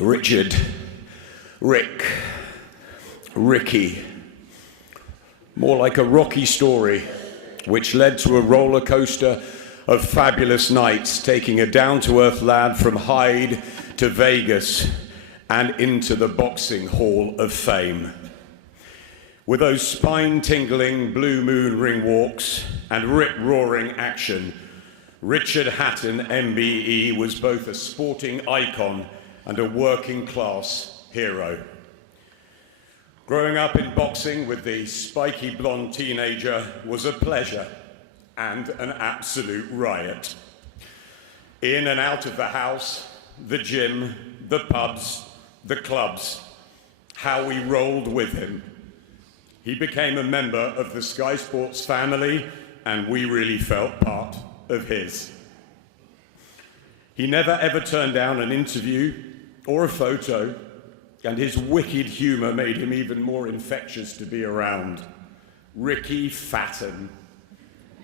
Richard, Rick, Ricky. More like a Rocky story, which led to a roller coaster of fabulous nights, taking a down-to-earth lad from Hyde to Vegas and into the Boxing Hall of Fame. With those spine-tingling blue moon ring walks and rip-roaring action, Richard Hatton, MBE, was both a sporting icon and a working-class hero. Growing up in boxing with the spiky blonde teenager was a pleasure and an absolute riot. In and out of the house, the gym, the pubs, the clubs, how we rolled with him. He became a member of the Sky Sports family, and we really felt part of his. He never ever turned down an interview or a photo, and his wicked humour made him even more infectious to be around. Ricky Hatton.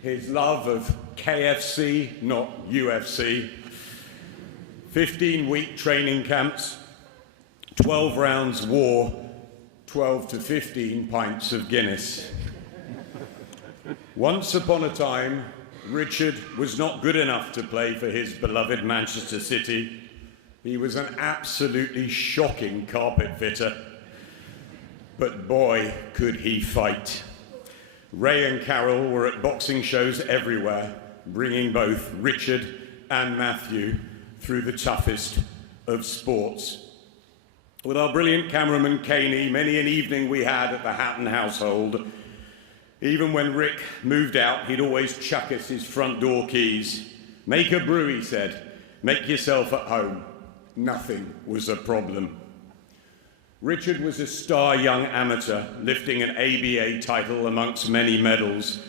His love of KFC, not UFC, 15-week training camps, 12 rounds war, 12 to 15 pints of Guinness. Once upon a time, Richard was not good enough to play for his beloved Manchester City. He was an absolutely shocking carpet fitter. But boy, could he fight. Ray and Carol were at boxing shows everywhere, bringing both Richard and Matthew through the toughest of sports. With our brilliant cameraman Caney, many an evening we had at the Hatton household. Even when Rick moved out, he'd always chuck us his front door keys. Make a brew, he said. Make yourself at home. Nothing was a problem. Richard was a star young amateur, lifting an ABA title amongst many medals.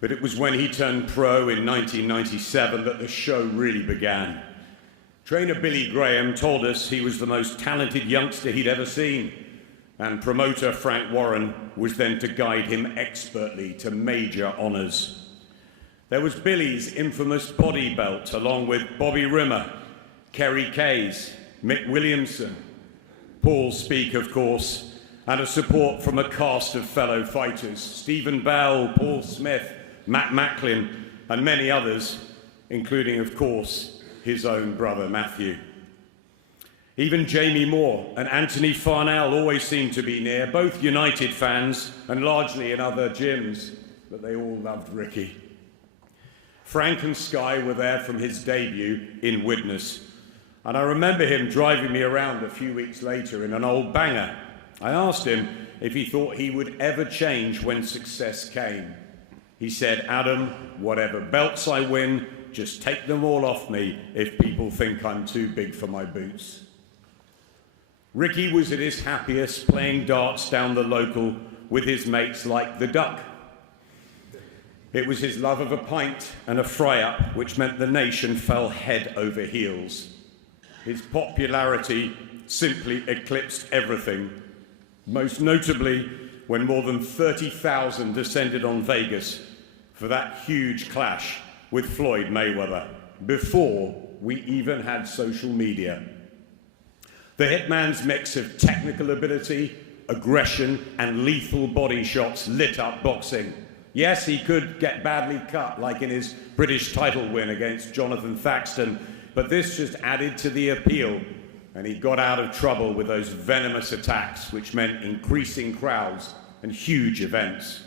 But it was when he turned pro in 1997 that the show really began. Trainer Billy Graham told us he was the most talented youngster he'd ever seen, and promoter Frank Warren was then to guide him expertly to major honours. There was Billy's infamous body belt, along with Bobby Rimmer, Kerry Kays, Mick Williamson, Paul Speak, of course, and a support from a cast of fellow fighters, Stephen Bell, Paul Smith, Matt Macklin, and many others, including, of course, his own brother Matthew. Even Jamie Moore and Anthony Farnell always seemed to be near, both United fans and largely in other gyms, but they all loved Ricky. Frank and Sky were there from his debut in Widnes, and I remember him driving me around a few weeks later in an old banger. I asked him if he thought he would ever change when success came. He said, "Adam, whatever belts I win, just take them all off me if people think I'm too big for my boots." Ricky was at his happiest playing darts down the local with his mates like the Duck. It was his love of a pint and a fry-up which meant the nation fell head over heels. His popularity simply eclipsed everything, most notably when more than 30,000 descended on Vegas for that huge clash with Floyd Mayweather, before we even had social media. The Hitman's mix of technical ability, aggression, and lethal body shots lit up boxing. Yes, he could get badly cut, like in his British title win against Jonathan Thaxton, but this just added to the appeal, and he got out of trouble with those venomous attacks, which meant increasing crowds and huge events.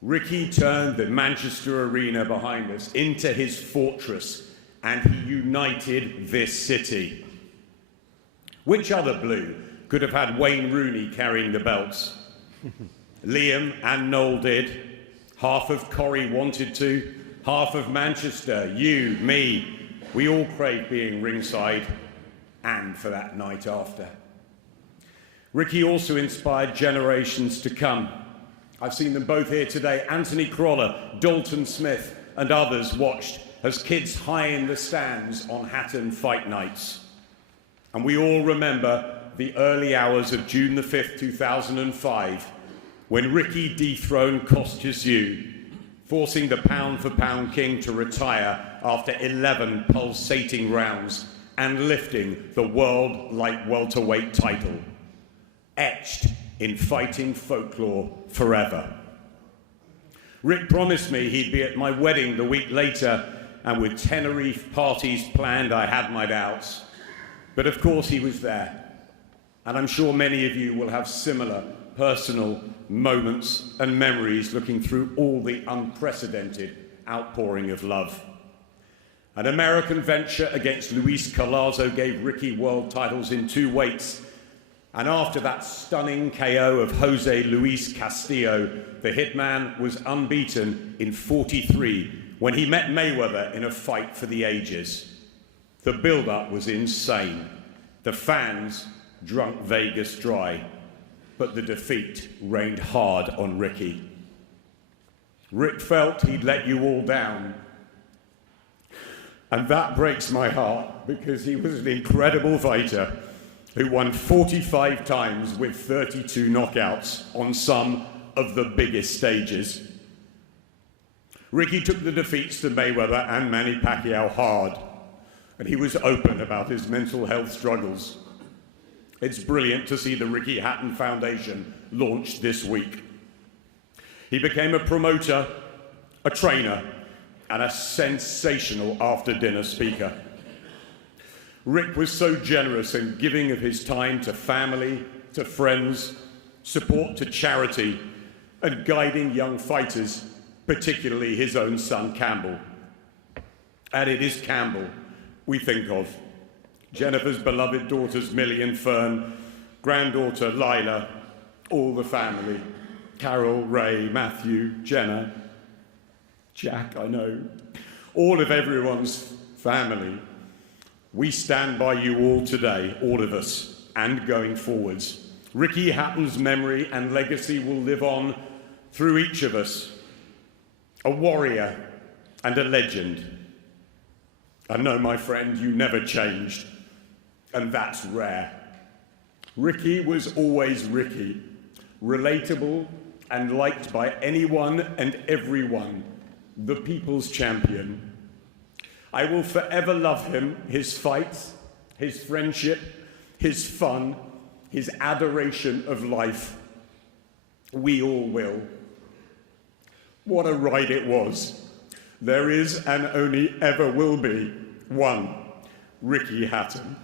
Ricky turned the Manchester arena behind us into his fortress, and he united this city. Which other Blue could have had Wayne Rooney carrying the belts? Liam and Noel did. Half of Corrie wanted to. Half of Manchester, you, me. We all craved being ringside, and for that night after. Ricky also inspired generations to come. I've seen them both here today. Anthony Crolla, Dalton Smith, and others watched as kids high in the stands on Hatton fight nights. And we all remember the early hours of June the 5th, 2005, when Ricky dethroned Kostya Tszyu, forcing the pound-for-pound king to retire after 11 pulsating rounds and lifting the world light welterweight title, etched in fighting folklore forever. Rick promised me he'd be at my wedding the week later, and with Tenerife parties planned, I had my doubts. But of course he was there. And I'm sure many of you will have similar personal moments and memories looking through all the unprecedented outpouring of love. An American venture against Luis Collazo gave Ricky world titles in 2 weights. And after that stunning KO of Jose Luis Castillo, the hitman was unbeaten in 43 when he met Mayweather in a fight for the ages. The build-up was insane. The fans drunk Vegas dry, but the defeat rained hard on Ricky. Rick felt he'd let you all down. And that breaks my heart, because he was an incredible fighter who won 45 times with 32 knockouts on some of the biggest stages. Ricky took the defeats to Mayweather and Manny Pacquiao hard, and he was open about his mental health struggles. It's brilliant to see the Ricky Hatton Foundation launched this week. He became a promoter, a trainer, and a sensational after-dinner speaker. Rick was so generous in giving of his time to family, to friends, support to charity, and guiding young fighters, particularly his own son, Campbell. And it is Campbell we think of. Jennifer's beloved daughters, Millie and Fern, granddaughter, Lila, all the family, Carol, Ray, Matthew, Jenna, Jack, I know, all of everyone's family. We stand by you all today, all of us, and going forwards. Ricky Hatton's memory and legacy will live on through each of us. A warrior and a legend. And no, my friend, you never changed, and that's rare. Ricky was always Ricky, relatable and liked by anyone and everyone, the people's champion. I will forever love him, his fights, his friendship, his fun, his adoration of life. We all will. What a ride it was. There is and only ever will be one Ricky Hatton.